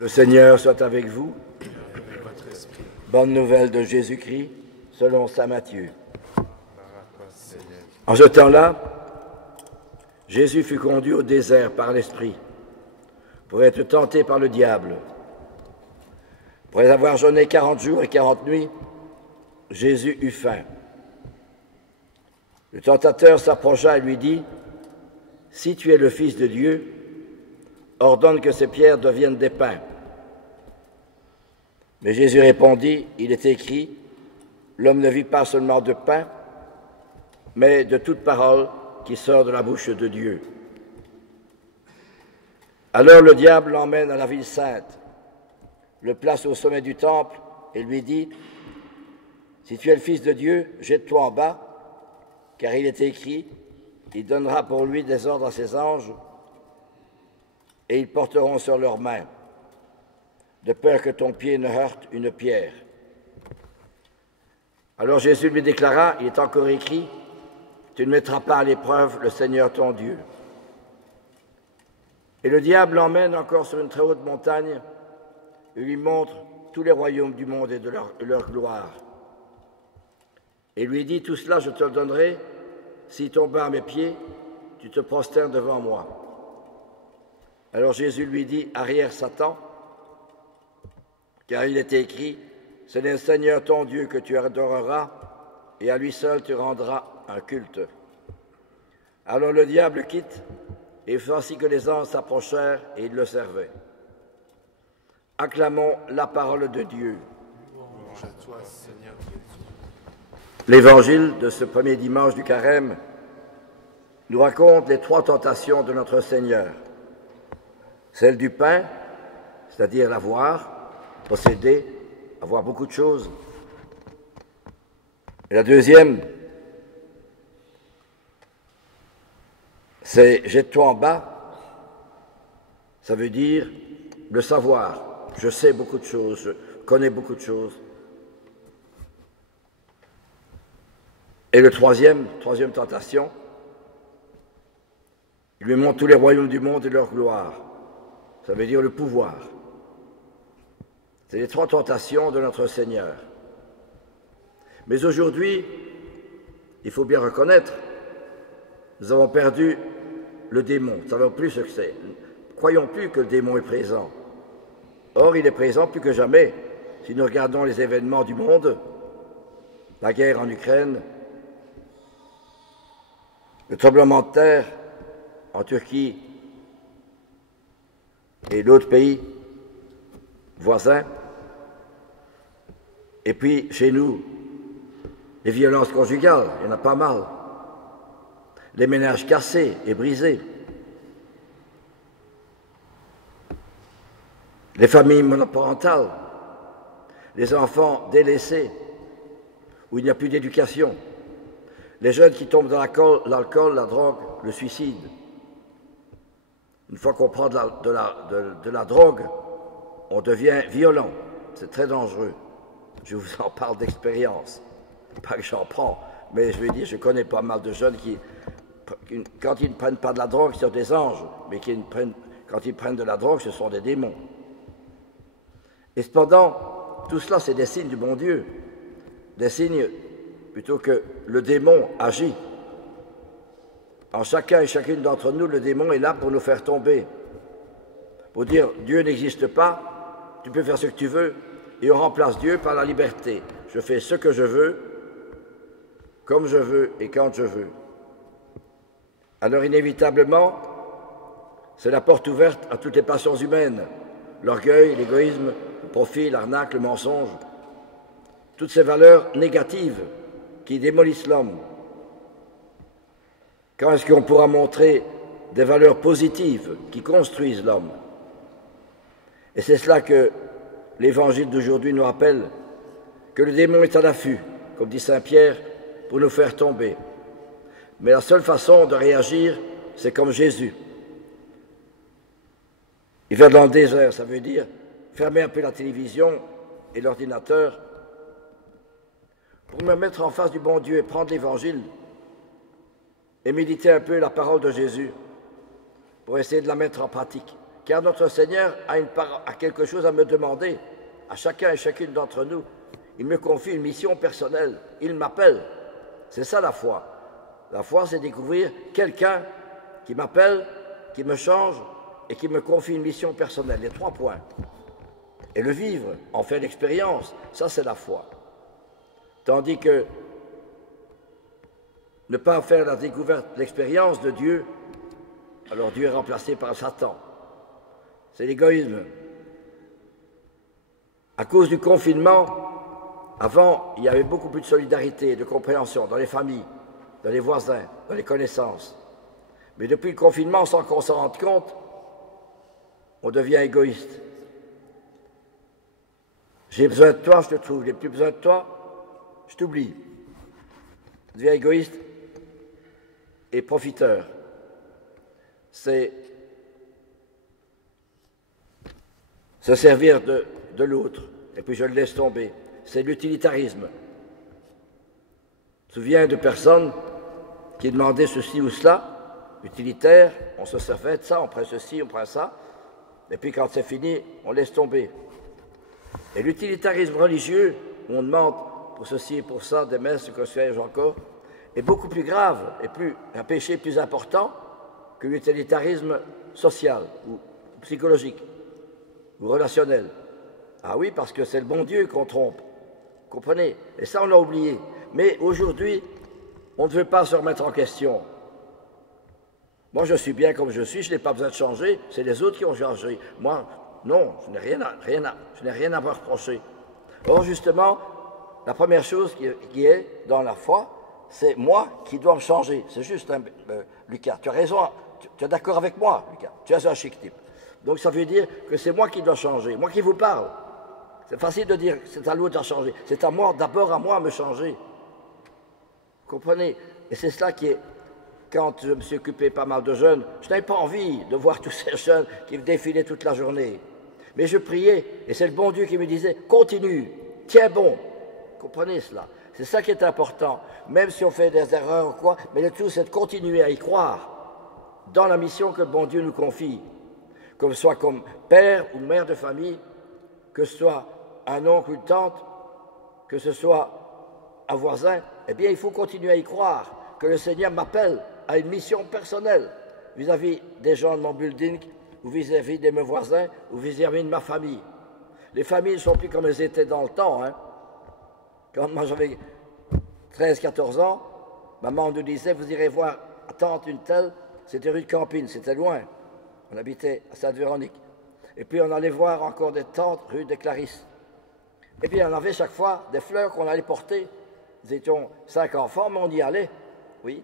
Le Seigneur soit avec vous. Bonne nouvelle de Jésus-Christ, selon saint Matthieu. En ce temps-là, Jésus fut conduit au désert par l'Esprit pour être tenté par le diable. Après avoir jeûné 40 jours et 40 nuits, Jésus eut faim. Le tentateur s'approcha et lui dit : « Si tu es le Fils de Dieu, ordonne que ces pierres deviennent des pains. » Mais Jésus répondit : « Il est écrit, l'homme ne vit pas seulement de pain, mais de toute parole qui sort de la bouche de Dieu. » Alors le diable l'emmène à la ville sainte, le place au sommet du temple et lui dit : « Si tu es le Fils de Dieu, jette-toi en bas, car il est écrit, il donnera pour lui des ordres à ses anges, et ils porteront sur leurs mains, de peur que ton pied ne heurte une pierre. » Alors Jésus lui déclara : « Il est encore écrit, tu ne mettras pas à l'épreuve le Seigneur ton Dieu. » Et le diable l'emmène encore sur une très haute montagne et lui montre tous les royaumes du monde et de leur gloire. Et lui dit : « Tout cela je te le donnerai, si tombant à mes pieds, tu te prosternes devant moi. » Alors Jésus lui dit : « Arrière, Satan, car il est écrit, c'est le Seigneur ton Dieu que tu adoreras, et à lui seul tu rendras un culte. » Alors le diable quitte, et voici que les anges s'approchèrent et ils le servaient. Acclamons la parole de Dieu. Louange à toi, Seigneur Jésus. L'évangile de ce premier dimanche du Carême nous raconte les 3 tentations de notre Seigneur. Celle du pain, c'est-à-dire l'avoir, posséder, avoir beaucoup de choses. Et la deuxième, c'est jette-toi en bas. Ça veut dire le savoir. Je sais beaucoup de choses, je connais beaucoup de choses. Et le troisième tentation, il lui montre tous les royaumes du monde et leur gloire. Ça veut dire le pouvoir. C'est les 3 tentations de notre Seigneur. Mais aujourd'hui, il faut bien reconnaître, nous avons perdu le démon. Nous ne savons plus ce que c'est. Croyons plus que le démon est présent. Or, il est présent plus que jamais. Si nous regardons les événements du monde, la guerre en Ukraine, le tremblement de terre en Turquie et d'autres pays voisins, et puis chez nous, les violences conjugales, il y en a pas mal, les ménages cassés et brisés, les familles monoparentales, les enfants délaissés, où il n'y a plus d'éducation, les jeunes qui tombent dans l'alcool, la drogue, le suicide. Une fois qu'on prend de la drogue, on devient violent. C'est très dangereux. Je vous en parle d'expérience. Pas que j'en prends, mais je veux dire, je connais pas mal de jeunes qui, quand ils ne prennent pas de la drogue, ce sont des anges, mais quand ils prennent de la drogue, ce sont des démons. Et cependant, tout cela, c'est des signes du bon Dieu. Des signes plutôt que le démon agit. En chacun et chacune d'entre nous, le démon est là pour nous faire tomber. Pour dire, Dieu n'existe pas, tu peux faire ce que tu veux, et on remplace Dieu par la liberté. Je fais ce que je veux, comme je veux et quand je veux. Alors inévitablement, c'est la porte ouverte à toutes les passions humaines, l'orgueil, l'égoïsme, le profit, l'arnaque, le mensonge, toutes ces valeurs négatives qui démolissent l'homme. Quand est-ce qu'on pourra montrer des valeurs positives qui construisent l'homme? Et c'est cela que l'Évangile d'aujourd'hui nous rappelle, que le démon est à l'affût, comme dit saint Pierre, pour nous faire tomber. Mais la seule façon de réagir, c'est comme Jésus. Il va dans le désert, ça veut dire fermer un peu la télévision et l'ordinateur pour me mettre en face du bon Dieu et prendre l'Évangile et méditer un peu la parole de Jésus pour essayer de la mettre en pratique. car notre Seigneur a quelque chose à me demander, à chacun et chacune d'entre nous. Il me confie une mission personnelle, il m'appelle. C'est ça la foi. La foi, c'est découvrir quelqu'un qui m'appelle, qui me change et qui me confie une mission personnelle. Les 3 points. Et le vivre, en faire l'expérience, ça c'est la foi. Tandis que ne pas faire la découverte, l'expérience de Dieu, alors Dieu est remplacé par Satan. C'est l'égoïsme. À cause du confinement, avant, il y avait beaucoup plus de solidarité et de compréhension dans les familles, dans les voisins, dans les connaissances. Mais depuis le confinement, sans qu'on s'en rende compte, on devient égoïste. J'ai besoin de toi, je te trouve. J'ai plus besoin de toi, je t'oublie. On devient égoïste et profiteur. C'est se servir de l'autre, et puis je le laisse tomber. C'est l'utilitarisme. Je me souviens de personnes qui demandaient ceci ou cela, utilitaire, on se servait de ça, on prend ceci, on prend ça, et puis quand c'est fini, on laisse tomber. Et l'utilitarisme religieux, où on demande pour ceci et pour ça, des messes, que sais-je encore, est beaucoup plus grave et un péché plus important que l'utilitarisme social ou psychologique ou relationnel. Ah oui, parce que c'est le bon Dieu qu'on trompe. Vous comprenez? Et ça, on l'a oublié. Mais aujourd'hui, on ne veut pas se remettre en question. Moi, je suis bien comme je suis, je n'ai pas besoin de changer, c'est les autres qui ont changé. Moi, non, je n'ai rien à me reprocher. Or, justement, la première chose qui est dans la foi, c'est moi qui dois me changer. C'est juste, hein, Lucas, tu as raison, tu es d'accord avec moi, Lucas, tu es un chic type. Donc ça veut dire que c'est moi qui dois changer, moi qui vous parle. C'est facile de dire que c'est à l'autre à changer. C'est à moi, d'abord à moi à me changer. Vous comprenez? Et c'est cela qui est, quand je me suis occupé pas mal de jeunes, je n'avais pas envie de voir tous ces jeunes qui défilaient toute la journée. Mais je priais, et c'est le bon Dieu qui me disait, continue, tiens bon. Vous comprenez cela? C'est ça qui est important. Même si on fait des erreurs ou quoi, mais le tout c'est de continuer à y croire dans la mission que le bon Dieu nous confie. Que ce soit comme père ou mère de famille, que ce soit un oncle ou une tante, que ce soit un voisin, eh bien il faut continuer à y croire, que le Seigneur m'appelle à une mission personnelle vis-à-vis des gens de mon building, ou vis-à-vis de mes voisins, ou vis-à-vis de ma famille. Les familles ne sont plus comme elles étaient dans le temps. Hein. Quand moi j'avais 13-14 ans, maman nous disait, vous irez voir tante une telle, c'était rue de Campine, c'était loin. On habitait à Sainte-Véronique. Et puis on allait voir encore des tantes rue de Clarisse. Et puis on avait chaque fois des fleurs qu'on allait porter. Nous étions 5 enfants, mais on y allait. Oui,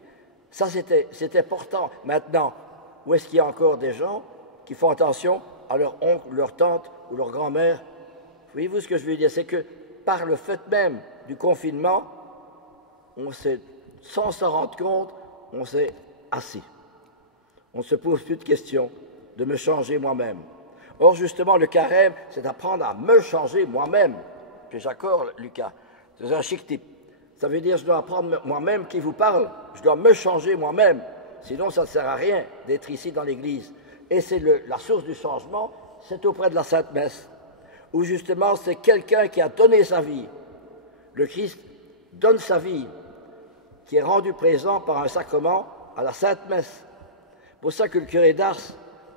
ça c'était important. Maintenant, où est-ce qu'il y a encore des gens qui font attention à leur oncle, leur tante ou leur grand-mère? Voyez-vous ce que je veux dire? C'est que par le fait même du confinement, on s'est, sans s'en rendre compte, on s'est assis. On ne se pose plus de questions de me changer moi-même. Or, justement, le carême, c'est d'apprendre à me changer moi-même. Puis j'accorde, Lucas, c'est un chic type. Ça veut dire que je dois apprendre moi-même qui vous parle, je dois me changer moi-même. Sinon, ça ne sert à rien d'être ici dans l'Église. Et c'est la source du changement, c'est auprès de la Sainte Messe, où justement c'est quelqu'un qui a donné sa vie. Le Christ donne sa vie, qui est rendu présent par un sacrement à la Sainte Messe. C'est pour ça que le curé d'Ars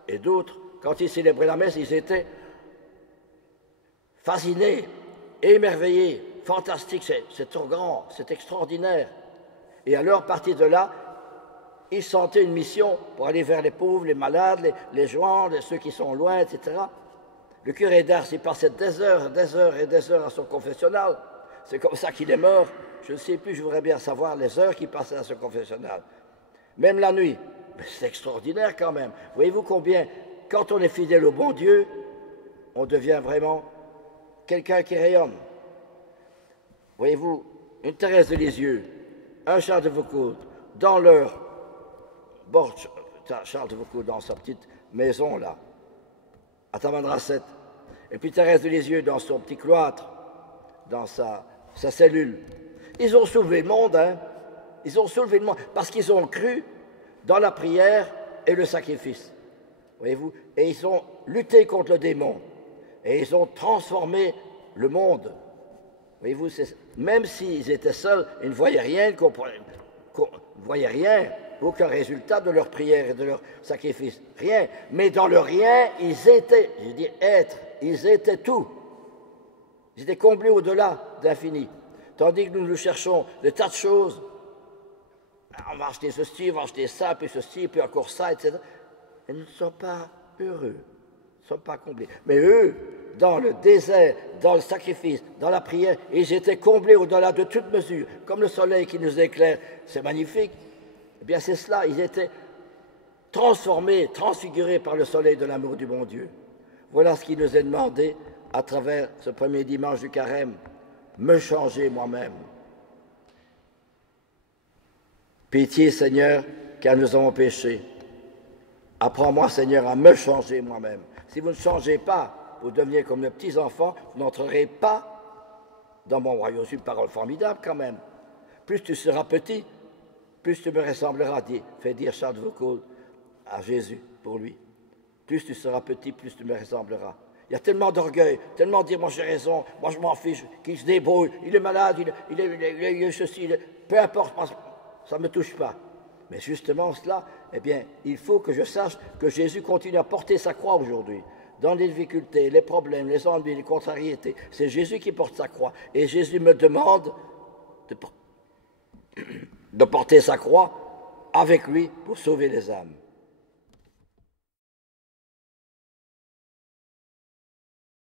et d'autres, quand ils célébraient la messe, ils étaient fascinés, émerveillés, fantastiques, c'est trop grand, c'est extraordinaire. Et alors, à partir de là, ils sentaient une mission pour aller vers les pauvres, les malades, les gens, ceux qui sont loin, etc. Le curé d'Ars, il passait des heures et des heures à son confessionnal. C'est comme ça qu'il est mort. Je ne sais plus, je voudrais bien savoir les heures qu'il passait à ce confessionnal. Même la nuit. Mais c'est extraordinaire quand même. Voyez-vous combien, quand on est fidèle au bon Dieu, on devient vraiment quelqu'un qui rayonne. Voyez-vous, une Thérèse de Lisieux, un Charles de Foucauld, dans leur bord, Charles de Foucauld dans sa petite maison là, à Tamanrasset, et puis Thérèse de Lisieux dans son petit cloître, dans sa cellule. Ils ont soulevé le monde, hein. Ils ont soulevé le monde parce qu'ils ont cru dans la prière et le sacrifice. voyez-vous, et ils ont lutté contre le démon, et ils ont transformé le monde. Voyez-vous, même s'ils étaient seuls, ils ne voyaient rien, ne voyaient rien, aucun résultat de leur prière et de leur sacrifice, rien. Mais dans le rien, ils étaient, je dis être, ils étaient tout. Ils étaient comblés au-delà de l'infini. Tandis que nous cherchons des tas de choses. On va acheter ceci, on va acheter ça, puis ceci, puis encore ça, etc. Ils ne sont pas heureux, ils ne sont pas comblés. Mais eux, dans le désert, dans le sacrifice, dans la prière, ils étaient comblés au-delà de toute mesure, comme le soleil qui nous éclaire, c'est magnifique. Eh bien, c'est cela, ils étaient transformés, transfigurés par le soleil de l'amour du bon Dieu. Voilà ce qui nous est demandé à travers ce premier dimanche du carême. Me changer moi-même. Pitié, Seigneur, car nous avons péché. Apprends-moi, Seigneur, à me changer moi-même. Si vous ne changez pas, vous deveniez comme les petits enfants, vous n'entrerez pas dans mon royaume. C'est une parole formidable quand même. Plus tu seras petit, plus tu me ressembleras, fait dire Charles de Foucauld à Jésus pour lui. Plus tu seras petit, plus tu me ressembleras. Il y a tellement d'orgueil, tellement de dire, moi j'ai raison, moi je m'en fiche, qu'il se débrouille, il est malade, il est ceci, peu importe, ça ne me touche pas. Mais justement cela, eh bien, il faut que je sache que Jésus continue à porter sa croix aujourd'hui. Dans les difficultés, les problèmes, les ennuis, les contrariétés, c'est Jésus qui porte sa croix. Et Jésus me demande de porter sa croix avec lui pour sauver les âmes.